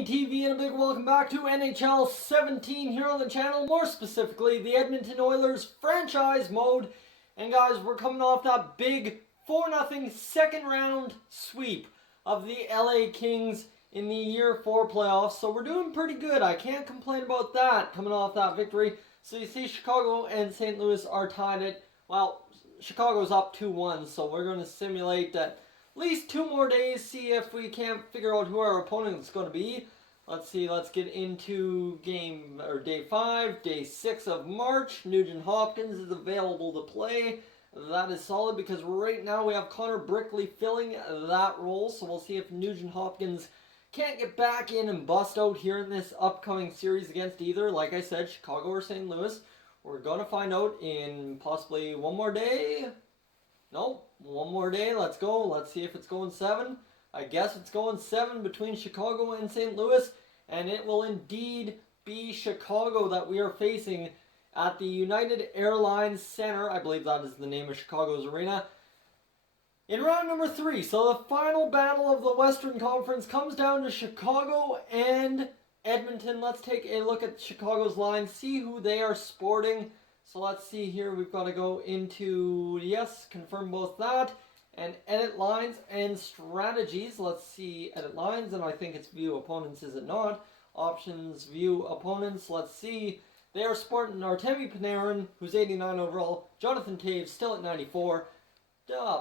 Dolynny TV and a big welcome back to NHL 17 here on the channel, more specifically the Edmonton Oilers franchise mode. And guys, we're coming off that big 4-0 second round sweep of the LA Kings in the Year 4 playoffs. So we're doing pretty good. I can't complain about that coming off that victory. So you see Chicago and St. Louis are tied at, well, Chicago's up 2-1, so we're going to simulate that at least 2 more days, see if we can't figure out who our opponent is going to be. Let's see, let's get into day 5, day 6 of March. Nugent Hopkins is available to play. That is solid because right now we have Connor Brickley filling that role. So we'll see if Nugent Hopkins can't get back in and bust out here in this upcoming series against either, like I said, Chicago or St. Louis. We're going to find out in possibly 1 more day. Nope, 1 more day. Let's go. Let's see if it's going 7. I guess it's going 7 between Chicago and St. Louis. And it will indeed be Chicago that we are facing at the United Airlines Center. I believe that is the name of Chicago's arena. In round number 3. So the final battle of the Western Conference comes down to Chicago and Edmonton. Let's take a look at Chicago's line, see who they are sporting. So let's see here, we've got to go into, yes, confirm both that, and edit lines and strategies. Let's see, edit lines, and I think it's view opponents, is it not? Options, view opponents, let's see. They are sporting Artemi Panarin, who's 89 overall, Jonathan Toews still at 94,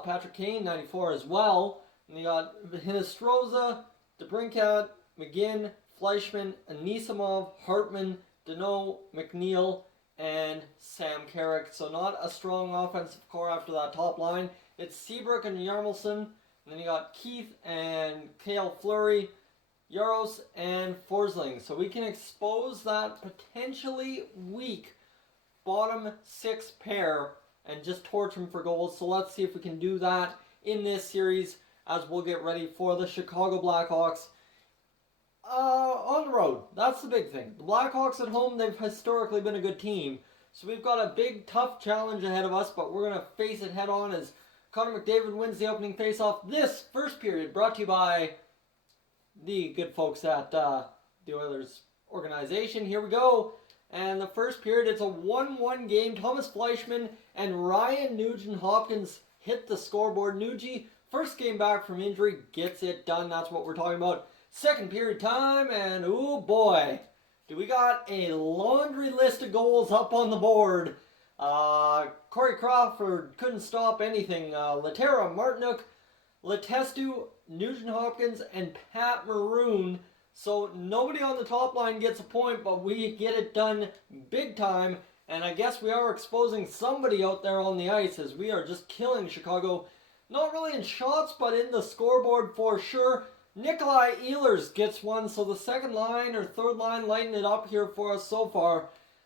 Patrick Kane, 94 as well. And you got Hinostroza, DeBrincat, McGinn, Fleischmann, Anisimov, Hartman, Deneau, McNeil, and Sam Carrick. So not a strong offensive core after that top line. It's Seabrook and Yarmelson. And then you got Keith and Cale Fleury, Yaros and Forsling. So we can expose that potentially weak bottom 6 pair and just torch them for goals. So let's see if we can do that in this series as we'll get ready for the Chicago Blackhawks on the road. That's the big thing. The Blackhawks at home, they've historically been a good team. So we've got a big, tough challenge ahead of us, but we're going to face it head on as Connor McDavid wins the opening faceoff this first period, brought to you by the good folks at the Oilers organization. Here we go. And the first period, it's a 1-1 game. Thomas Fleischmann and Ryan Nugent-Hopkins hit the scoreboard. Nugie, first game back from injury, gets it done. That's what we're talking about. Second period time, and oh boy, do we got a laundry list of goals up on the board. Corey Crawford couldn't stop anything. Laterra, Martinuk, Letestu, Nugent-Hopkins, and Pat Maroon. So nobody on the top line gets a point, but we get it done big time. And I guess we are exposing somebody out there on the ice as we are just killing Chicago. Not really in shots, but in the scoreboard for sure. Nikolai Ehlers gets one, so the second line or third line lighting it up here for us so far.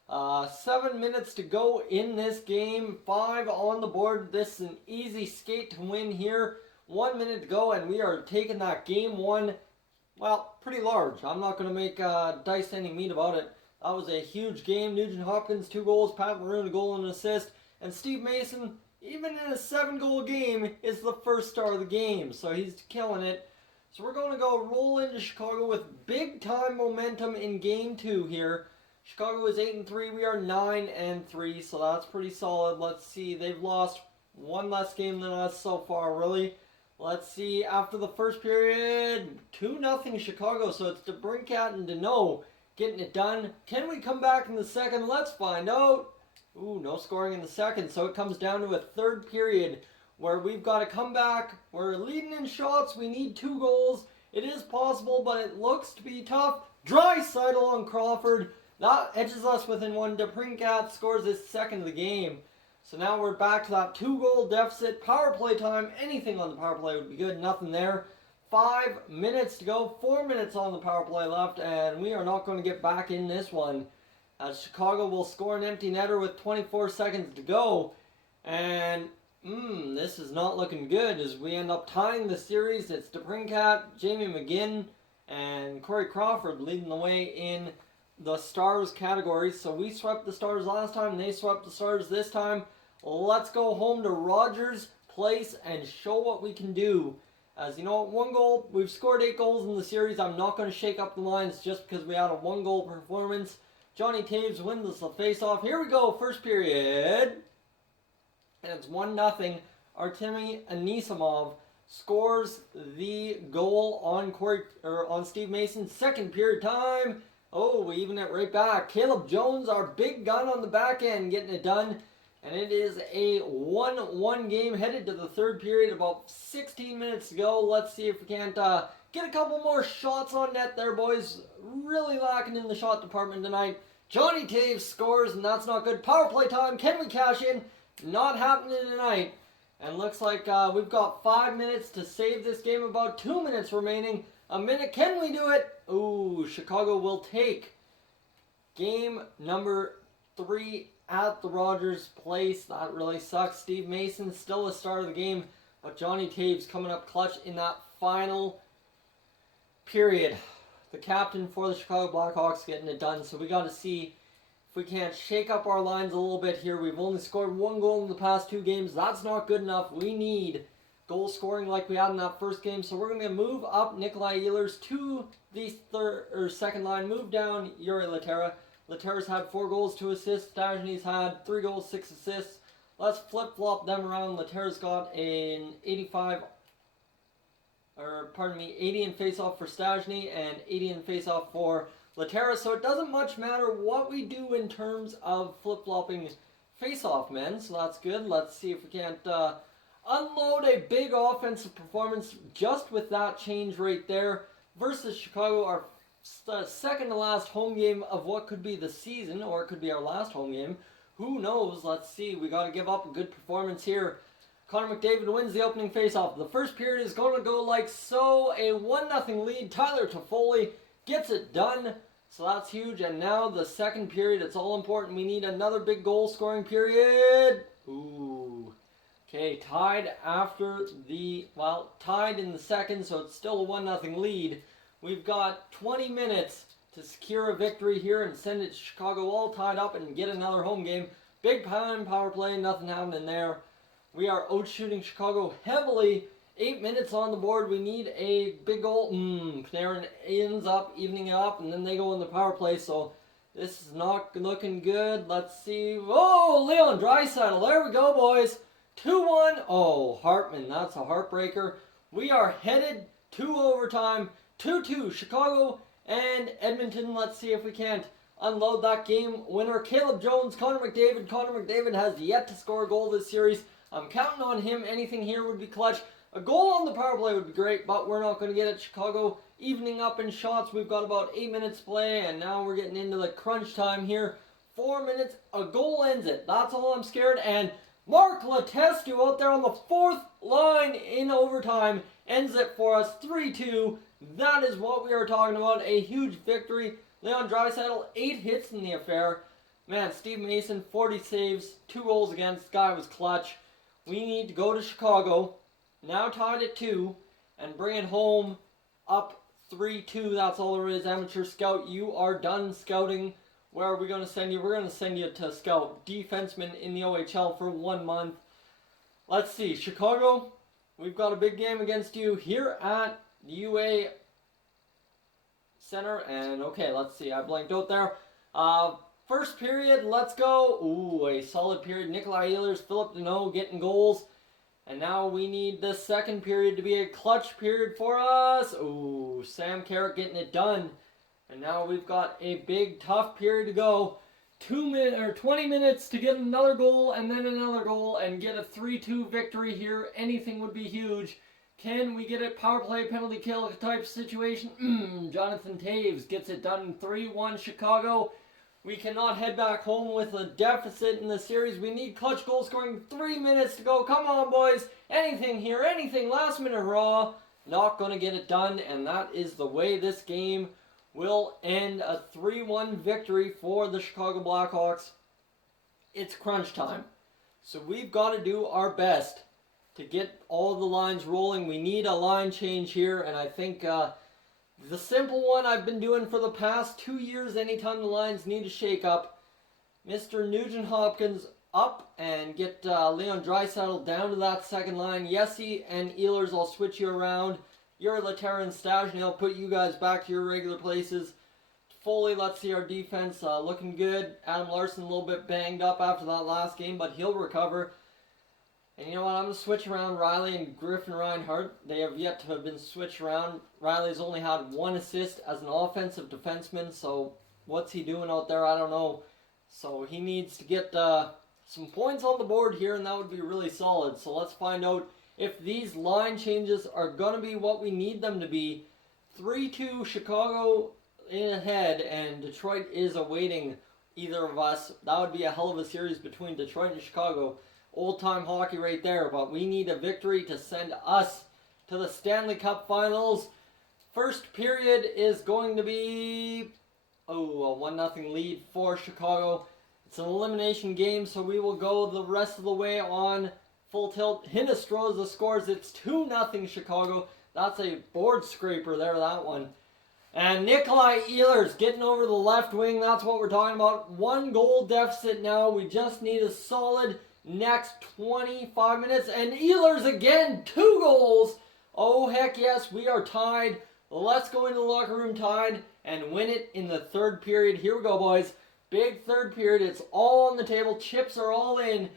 7 minutes to go in this game, 5 on the board. This is an easy skate to win here. 1 minute to go, and we are taking that game 1, well, pretty large. I'm not going to make dice any meat about it. That was a huge game. Nugent Hopkins, 2 goals, Pat Maroon, a goal and an assist, and Steve Mason, even in a 7-goal game, is the first star of the game, so he's killing it. So we're going to go roll into Chicago with big-time momentum in Game 2 here. Chicago is 8-3. We are 9-3, so that's pretty solid. Let's see. They've lost 1 less game than us so far, really. Let's see. After the first period, 2-0 Chicago, so it's DeBrincat and Deneau getting it done. Can we come back in the second? Let's find out. Ooh, no scoring in the second, so it comes down to a third period where we've got to come back. We're leading in shots. We need 2 goals. It is possible, but it looks to be tough. Draisaitl on Crawford. That edges us within 1. DeBrincat scores his second of the game. So now we're back to that 2-goal deficit. Power play time. Anything on the power play would be good. Nothing there. 5 minutes to go. 4 minutes on the power play left, and we are not going to get back in this one, as Chicago will score an empty netter with 24 seconds to go. And this is not looking good as we end up tying the series. It's DeBrincat, Jamie McGinn, and Corey Crawford leading the way in the Stars category. So we swept the Stars last time, they swept the Stars this time. Let's go home to Rogers Place and show what we can do As you know, 1 goal. We've scored 8 goals in the series. I'm not going to shake up the lines just because we had a 1-goal performance. Johnny Taves wins the face-off. Here we go, first period. And it's 1-0. Artemi Anisimov scores the goal on Steve Mason. Second period time. Oh, we even it right back. Caleb Jones, our big gun on the back end, getting it done. And it is a 1-1 game headed to the third period. About 16 minutes to go. Let's see if we can't get a couple more shots on net there, boys. Really lacking in the shot department tonight. Johnny Taves scores, and that's not good. Power play time. Can we cash in? Not happening tonight. And looks like we've got 5 minutes to save this game. About 2 minutes remaining. A minute. Can we do it? Ooh, Chicago will take game number 3 at the Rogers Place. That really sucks. Steve Mason still the star of the game, but Johnny Taves coming up clutch in that final period. The captain for the Chicago Blackhawks getting it done. So we got to see if we can't shake up our lines a little bit here. We've only scored 1 goal in the past 2 games. That's not good enough. We need goal scoring like we had in that first game. So we're going to move up Nikolai Ehlers to the second line. Move down Yuri Laterra. Laterra's had 4 goals, 2 assists. Stajny's had 3 goals, 6 assists. Let's flip-flop them around. Laterra's got an 80 in face-off for Stajny and 80 in face-off for Laterra. So it doesn't much matter what we do in terms of flip-flopping face-off men. So that's good. Let's see if we can't unload a big offensive performance just with that change right there versus Chicago, our second to last home game of what could be the season, or it could be our last home game. Who knows? Let's see. We got to give up a good performance here. Connor McDavid wins the opening faceoff. The first period is going to go like so. A 1-0 lead. Tyler Toffoli gets it done. So that's huge. And now the second period. It's all important. We need another big goal scoring period. Ooh. Okay, tied in the second, so it's still a 1-0 lead. We've got 20 minutes to secure a victory here and send it to Chicago all tied up and get another home game. Big time power play, nothing happening there. We are out-shooting Chicago heavily. 8 minutes on the board. We need a big goal. Panarin ends up evening it up, and then they go in the power play, so this is not looking good. Let's see. Oh, Leon Draisaitl. There we go, boys. 2-1. Oh, Hartman. That's a heartbreaker. We are headed to overtime. 2-2. Chicago and Edmonton. Let's see if we can't unload that game winner. Caleb Jones, Connor McDavid. Connor McDavid has yet to score a goal this series. I'm counting on him. Anything here would be clutch. A goal on the power play would be great, but we're not going to get it. Chicago evening up in shots. We've got about 8 minutes to play, and now we're getting into the crunch time here. 4 minutes. A goal ends it. That's all I'm scared. And Mark Letestu out there on the 4th line in overtime ends it for us. 3-2. That is what we are talking about. A huge victory. Leon Draisaitl, 8 hits in the affair. Man, Steve Mason, 40 saves, 2 goals against. Guy was clutch. We need to go to Chicago, now tied at 2, and bring it home up 3-2. That's all there is. Amateur scout, you are done scouting. Where are we going to send you? We're going to send you to scout defenseman in the OHL for 1 month. Let's see. Chicago, we've got a big game against you here at the UA Center. And okay, let's see. I blanked out there. First period, let's go. Ooh, a solid period. Nikolai Ehlers, Philip Deneau getting goals. And now we need the second period to be a clutch period for us. Ooh, Sam Carrick getting it done. And now we've got a big, tough period to go. 20 minutes to get another goal and then another goal and get a 3-2 victory here. Anything would be huge. Can we get it? Power play, penalty kill type situation. Jonathan Taves gets it done. 3-1 Chicago. We cannot head back home with a deficit in the series. We need clutch goal scoring. 3 minutes to go. Come on, boys. Anything here. Anything. Last minute raw. Not going to get it done. And that is the way this game will end. A 3-1 victory for the Chicago Blackhawks. It's crunch time. So we've got to do our best to get all the lines rolling. We need a line change here. And I think the simple one I've been doing for the past 2 years anytime the lines need to shake up. Mr. Nugent Hopkins up and get Leon Draisaitl down to that second line. Yessi and Ehlers, I'll switch you around. Your Laterra and Stastny, I'll put you guys back to your regular places. Foley, let's see our defense looking good. Adam Larson a little bit banged up after that last game, but he'll recover. And you know what? I'm going to switch around Riley and Griffin Reinhart. They have yet to have been switched around. Riley's only had 1 assist as an offensive defenseman, so what's he doing out there? I don't know. So he needs to get some points on the board here, and that would be really solid. So let's find out if these line changes are going to be what we need them to be. 3-2 Chicago in ahead, and Detroit is awaiting either of us. That would be a hell of a series between Detroit and Chicago. Old-time hockey right there, but we need a victory to send us to the Stanley Cup Finals. First period is going to be a 1-0 lead for Chicago. It's an elimination game, so we will go the rest of the way on full tilt. Hinostroza scores. It's 2-0 Chicago. That's a board scraper there, that one. And Nikolai Ehlers getting over the left wing. That's what we're talking about. 1 goal deficit now. We just need a solid next 25 minutes. And Ehlers again, 2 goals. Oh, heck yes, we are tied. Let's go into the locker room tied and win it in the third period. Here we go, boys. Big third period. It's all on the table. Chips are all in.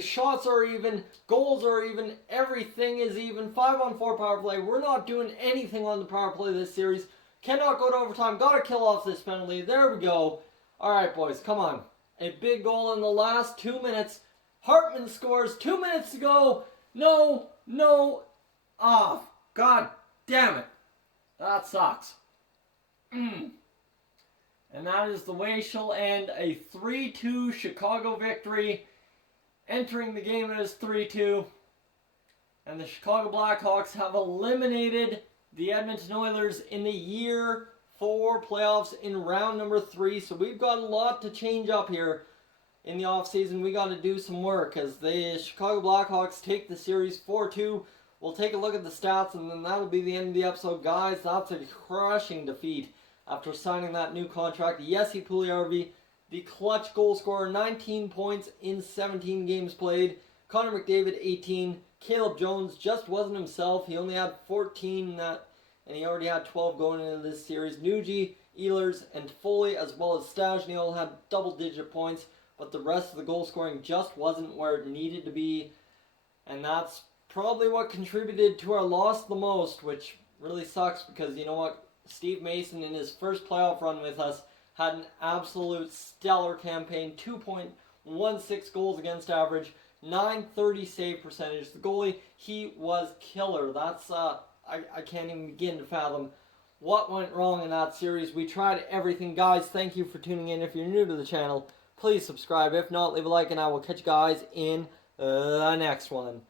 Shots are even. Goals are even. Everything is even. 5-on-4 power play. We're not doing anything on the power play this series. Cannot go to overtime. Got to kill off this penalty. There we go. All right, boys. Come on. A big goal in the last 2 minutes. Hartman scores. 2 minutes to go. No. Off. God damn it. That sucks. And that is the way she'll end. A 3-2 Chicago victory. Entering the game as 3-2. And the Chicago Blackhawks have eliminated the Edmonton Oilers in the Year 4 playoffs in round number 3. So we've got a lot to change up here in the offseason. We got to do some work as the Chicago Blackhawks take the series 4-2. We'll take a look at the stats, and then that'll be the end of the episode. Guys, that's a crushing defeat after signing that new contract. Jesse Puljujarvi, the clutch goal scorer, 19 points in 17 games played. Connor McDavid, 18. Caleb Jones just wasn't himself. He only had 14 in that, and he already had 12 going into this series. Nuge, Ehlers, and Foley, as well as Stastny, all had double-digit points, but the rest of the goal scoring just wasn't where it needed to be, and that's probably what contributed to our loss the most, which really sucks because, you know what, Steve Mason in his first playoff run with us had an absolute stellar campaign, 2.16 goals against average, .930 save percentage. The goalie, he was killer. That's, I can't even begin to fathom what went wrong in that series. We tried everything. Guys, thank you for tuning in. If you're new to the channel, please subscribe. If not, leave a like, and I will catch you guys in the next one.